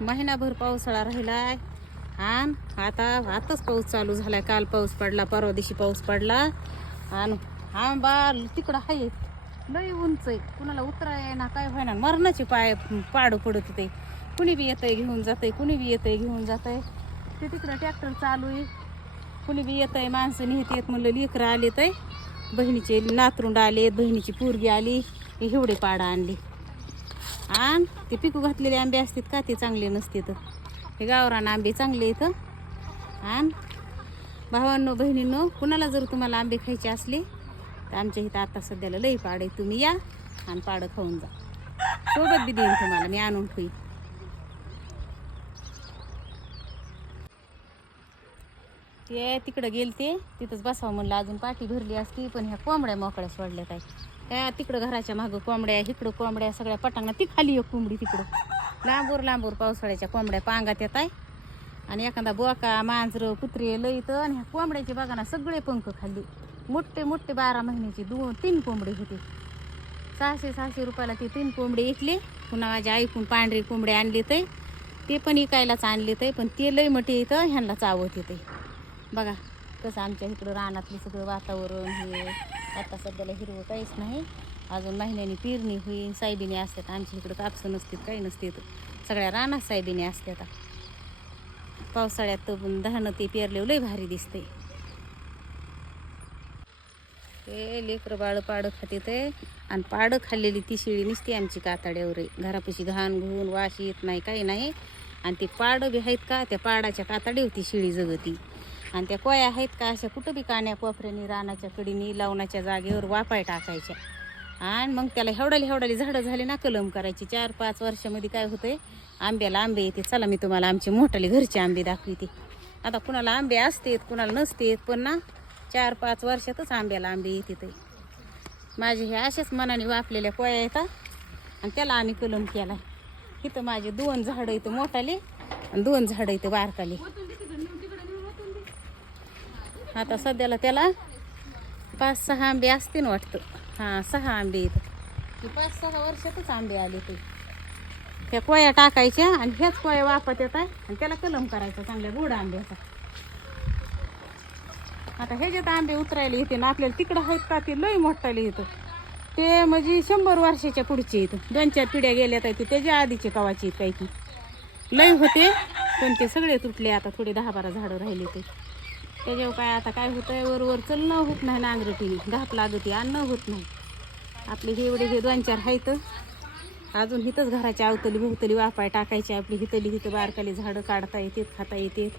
महिनाभर पावसाळा राहिलाय. आणि आता आताच पाऊस चालू झालाय. काल पाऊस पडला परवा दिवशी पाऊस पडला. आणि आंबा तिकडं आहे लई उंच आहे. कुणाला उतराय ना काय व्हायना मरणाचे पाय पाड पडत ते कुणी बी येतंय घेऊन जातंय कुणी बी येतंय घेऊन जातंय. ते तिकडं ट्रॅक्टर चालू आहे. कुणी बी येतंय माणसं नेहत येत म्हणलं लेकरं आले तर बहिणीचे नातरुंड आलेत बहिणीची पोरगी आली. हे एवढे पाडा आणली. आणि ते पिकू घातलेले आंबे असतात का ते चांगले नसते तर. हे गावरान आंबे चांगले इथं आणि भावांनो बहिणींनो कुणाला जर तुम्हाला आंबे खायचे असले तर आमच्या इथं आता सध्याला लई पाड आहे. तुम्ही या आणि पाडं खाऊन जा. सोबत बी देईन तुम्हाला मी आणून ठेवीन. ते तिकडं गेलते तिथंच बसावं म्हणलं अजून पाठी भरली असती पण ह्या कोंबड्या मोकळ्या सोडल्या काय. त्या तिकडं घराच्या मागं कोंबड्या इकडं कोंबड्या सगळ्या पटांगणा ती खाली एक कोंबडी तिकडं. लांबूर लांबूर पावसाळ्याच्या कोंबड्या पांगात येत आहे. आणि एखादा बोका मांजरं कुत्रे लईत आणि ह्या कोंबड्याचे बघा ना सगळे पंख खाल्ली. मोठे मोठे बारा महिन्याचे दोन तीन कोंबडे होते. सहाशे सहाशे रुपयाला ती तीन कोंबडे विकले पुन्हा माझ्या आईकून पांढरे कोंबडे आणली ते. ते पण इकायलाच आणली ते पण ते लई मोठे येतं ह्यांना चावत येते. बघा. कसं आमच्या इकडं रानातलं सगळं वातावरण हे आता सध्याला हिरवं काहीच नाही. अजून महिन्यानी पेरणी होईल सायबिनी असतात आमच्या इकडं कापसं नसतात काही नसते सगळ्या रानात सायबिनी असतात पावसाळ्यात तर पण धानं ते पेरले लई भारी दिसते ते लेकरं बाळ पाडं खाते ते आणि पाडं खाल्लेली ती शिळी निसते आमची कातड्यावर आहे. घरापाशी घाण घुवून वाश येत नाही काही नाही. आणि ते पाडं बी आहेत का त्या पाडाच्या कातड्यावर ती शिळी जगती. आणि त्या कोया आहेत का अशा कुठं बी कान्या कोपऱ्यानी रानाच्या कडीनी लावण्याच्या जागेवर वापाय टाकायच्या. आणि मग त्याला हेवडाली हेवडाली झाडं झाली ना कलम करायची. चार पाच वर्षामध्ये काय होतंय? आंब्याला आंबे येते. चला मी तुम्हाला आमचे मोठाले घरचे आंबे दाखवते. आता कुणाला आंबे असतेत कुणाला नसतेत पण ना चार पाच वर्षातच आंब्याला आंबे येते ते. माझे हे अशाच मनाने वापलेल्या कोया येतात आणि त्याला आम्ही कलम केला इथं माझे दोन झाडं इथं मोठाले आणि दोन झाडं इथं बारकाले. आता सध्याला त्याला पाच सहा आंबे असतील वाटतं. हां सहा आंबे इथं. की पाच सहा वर्षातच आंबे आले ते. त्या कोया टाकायच्या आणि ह्याच कोया वापत येतात आणि त्याला कलम करायचा चांगल्या गोड आंब्याचा. आता ह्याच्यात आंबे उतरायला येते ना आपल्याला तिकडं आहेत का ते लई मोठाले येतं ते म्हणजे शंभर वर्षाच्या पुढचे येतं दोन चार पिढ्या गेल्या तर त्याच्या आधीचे कवाचे आहेत काही लई होते पण ते सगळे तुटले आता थोडे दहा बारा झाडं राहिले ते. त्याच्यावर काय आता काय होतंय? वर वर चलणं होत नाही नांगरटीने घात लागते अन्न होत नाही. आपले हे एवढे हे दोन चार आहेत. अजून हिथंच घराच्या अवतली भोवतली वापाय टाकायची आपली. हितली हिथं बारकाली झाडं काढता येतात खाता येतात.